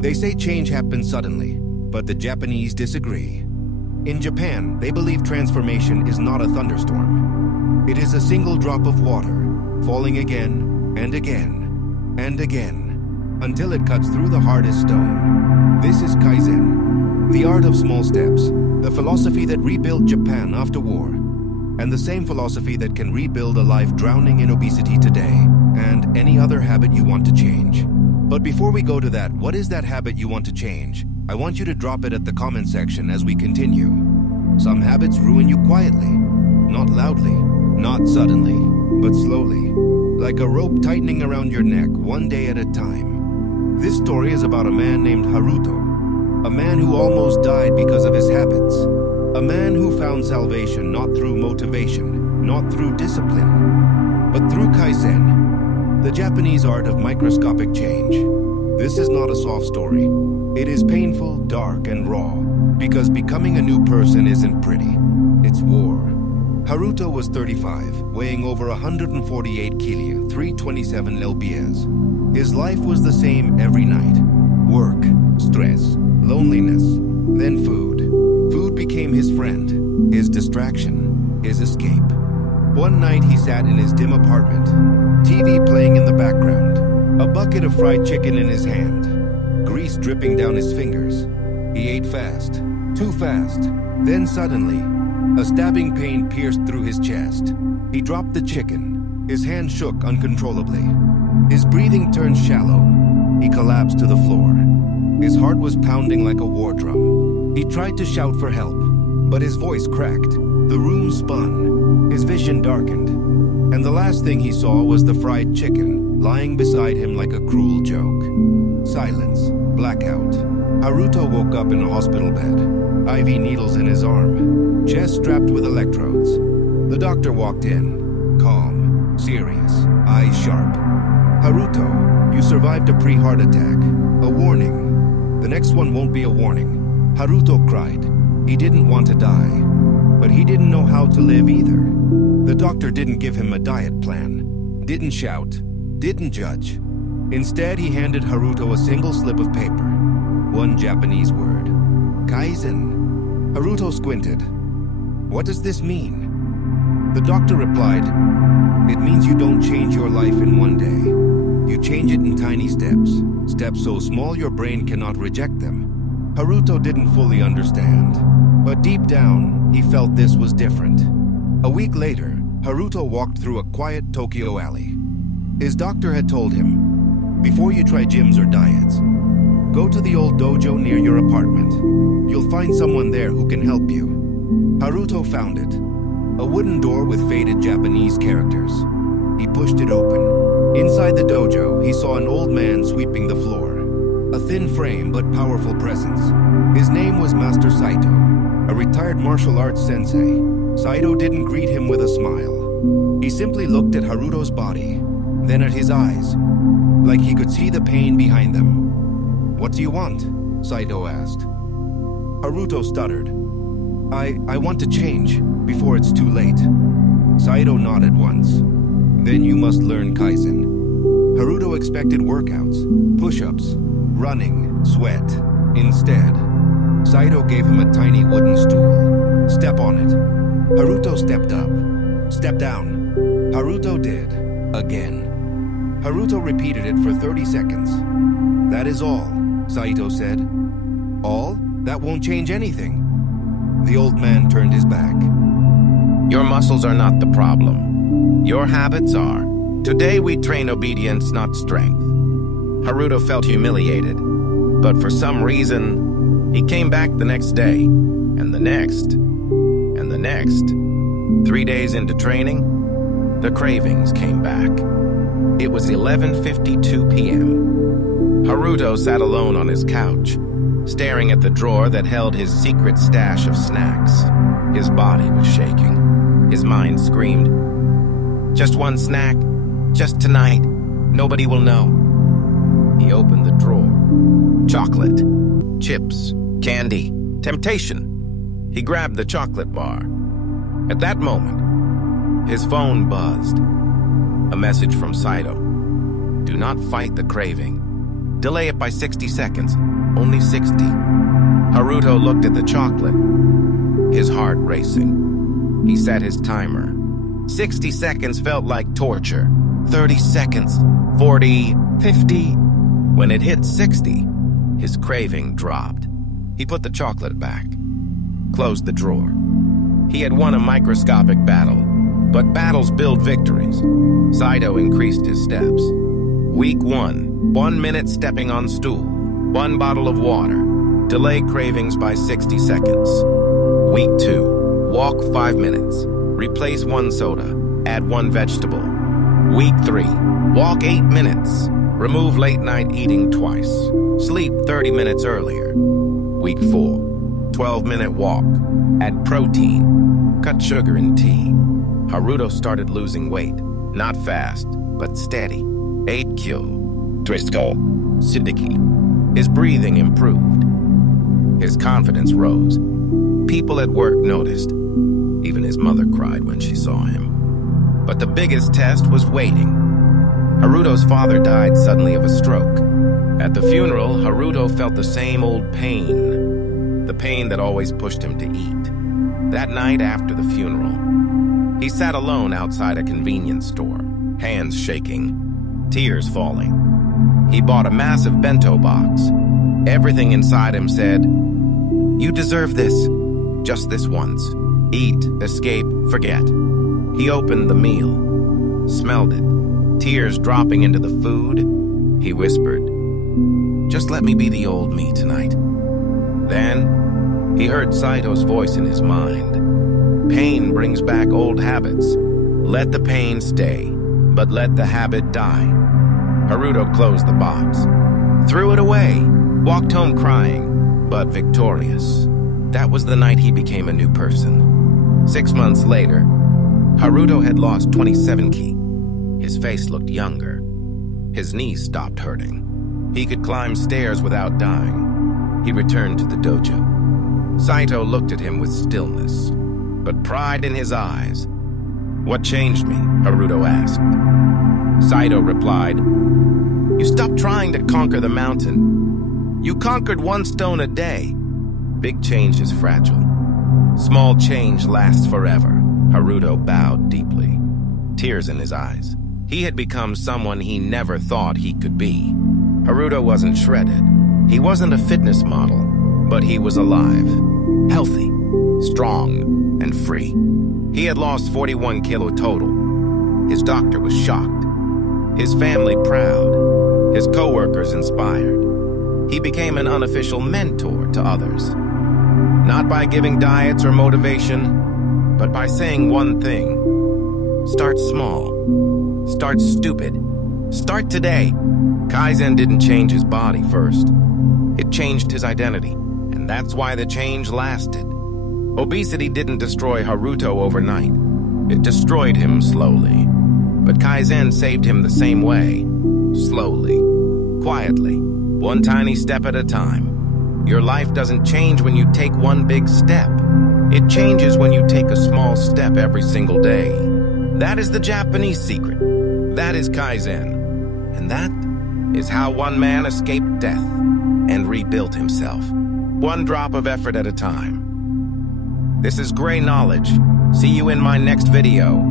They say change happens suddenly, but the Japanese disagree. In Japan, they believe transformation is not a thunderstorm. It is a single drop of water, falling again and again and again, until it cuts through the hardest stone. This is Kaizen, the art of small steps, the philosophy that rebuilt Japan after war, and the same philosophy that can rebuild a life drowning in obesity today, and any other habit you want to change. But before we go to that, what is that habit you want to change? I want you to drop it at the comment section as we continue. Some habits ruin you quietly, not loudly, not suddenly, but slowly, like a rope tightening around your neck, one day at a time. This story is about a man named Haruto, a man who almost died because of his habits, a man who found salvation not through motivation, not through discipline, but through Kaizen, the Japanese art of microscopic change. This is not a soft story. It is painful, dark, and raw, because becoming a new person isn't pretty. It's war. Haruto was 35, weighing over 148 kg, 327 lbs. His life was the same every night. Work, stress, loneliness, then food. Food became his friend, his distraction, his escape. One night he sat in his dim apartment, TV playing in the background, a bucket of fried chicken in his hand, grease dripping down his fingers. He ate fast, too fast. Then suddenly, a stabbing pain pierced through his chest. He dropped the chicken. His hand shook uncontrollably. His breathing turned shallow. He collapsed to the floor. His heart was pounding like a war drum. He tried to shout for help, but his voice cracked. The room spun. His vision darkened. And the last thing he saw was the fried chicken lying beside him like a cruel joke. Silence. Blackout. Haruto woke up in a hospital bed, IV needles in his arm, chest strapped with electrodes. The doctor walked in, calm, serious, eyes sharp. Haruto, you survived a pre-heart attack. A warning. The next one won't be a warning. Haruto cried. He didn't want to die, but he didn't know how to live either. The doctor didn't give him a diet plan, didn't shout, didn't judge. Instead, he handed Haruto a single slip of paper. One Japanese word. Kaizen. Haruto squinted. What does this mean? The doctor replied, it means you don't change your life in one day. You change it in tiny steps. Steps so small your brain cannot reject them. Haruto didn't fully understand, but deep down, he felt this was different. A week later, Haruto walked through a quiet Tokyo alley. His doctor had told him, before you try gyms or diets, go to the old dojo near your apartment. You'll find someone there who can help you. Haruto found it, a wooden door with faded Japanese characters. He pushed it open. Inside the dojo, he saw an old man sweeping the floor, a thin frame but powerful presence. His name was Master Saito, a retired martial arts sensei. Saito didn't greet him with a smile. He simply looked at Haruto's body, then at his eyes, like he could see the pain behind them. What do you want? Saito asked. Haruto stuttered. I want to change before it's too late. Saito nodded once. Then you must learn Kaizen. Haruto expected workouts, push-ups, running, sweat. Instead, Saito gave him a tiny wooden stool. Step on it. Haruto stepped up. Step down. Haruto did. Again. Haruto repeated it for 30 seconds. That is all, Saito said. All? That won't change anything. The old man turned his back. Your muscles are not the problem. Your habits are. Today we train obedience, not strength. Haruto felt humiliated, but for some reason, he came back the next day, and the next, and the next. 3 days into training, the cravings came back. It was 11:52 p.m. Haruto sat alone on his couch, staring at the drawer that held his secret stash of snacks. His body was shaking. His mind screamed, just one snack, just tonight, nobody will know. He opened the drawer. Chocolate, chips, candy, temptation. He grabbed the chocolate bar. At that moment, his phone buzzed. A message from Saito. Do not fight the craving. Delay it by 60 seconds. Only 60. Haruto looked at the chocolate, his heart racing. He set his timer. 60 seconds felt like torture. 30 seconds, 40, 50. When it hit 60, his craving dropped. He put the chocolate back, closed the drawer. He had won a microscopic battle, but battles build victories. Saito increased his steps. Week 1, 1 minute stepping on stool, 1 bottle of water. Delay cravings by 60 seconds. Week 2, walk 5 minutes. Replace 1 soda, add 1 vegetable. Week 3, walk 8 minutes. Remove late night eating twice. Sleep 30 minutes earlier. Week 4, 12-minute walk. Add protein. Cut sugar in tea. Haruto started losing weight. Not fast, but steady. 8 kyo. Driscoll. Siddiqui. His breathing improved. His confidence rose. People at work noticed. Even his mother cried when she saw him. But the biggest test was waiting. Haruto's father died suddenly of a stroke. At the funeral, Haruto felt the same old pain. The pain that always pushed him to eat. That night after the funeral, he sat alone outside a convenience store, hands shaking, tears falling. He bought a massive bento box. Everything inside him said, "You deserve this, just this once. Eat, escape, forget." He opened the meal, smelled it, tears dropping into the food. He whispered, "Just let me be the old me tonight." Then, he heard Saito's voice in his mind. Pain brings back old habits. Let the pain stay, but let the habit die. Haruto closed the box, threw it away, walked home crying, but victorious. That was the night he became a new person. 6 months later, Haruto had lost 27 ki. His face looked younger. His knees stopped hurting. He could climb stairs without dying. He returned to the dojo. Saito looked at him with stillness, but pride in his eyes. "What changed me?" Haruto asked. Saito replied, "You stopped trying to conquer the mountain. You conquered 1 stone a day." Big change is fragile. Small change lasts forever. Haruto bowed deeply, tears in his eyes. He had become someone he never thought he could be. Haruto wasn't shredded. He wasn't a fitness model, but he was alive, healthy, strong, and free. He had lost 41 kilo total. His doctor was shocked. His family proud. His coworkers inspired. He became an unofficial mentor to others. Not by giving diets or motivation, but by saying one thing. Start small. Start stupid. Start today. Kaizen didn't change his body first. It changed his identity, and that's why the change lasted. Obesity didn't destroy Haruto overnight. It destroyed him slowly. But Kaizen saved him the same way. Slowly. Quietly. One tiny step at a time. Your life doesn't change when you take one big step. It changes when you take a small step every single day. That is the Japanese secret. That is Kaizen. And that is how one man escaped death and rebuilt himself. One drop of effort at a time. This is Gray Knowledge. See you in my next video.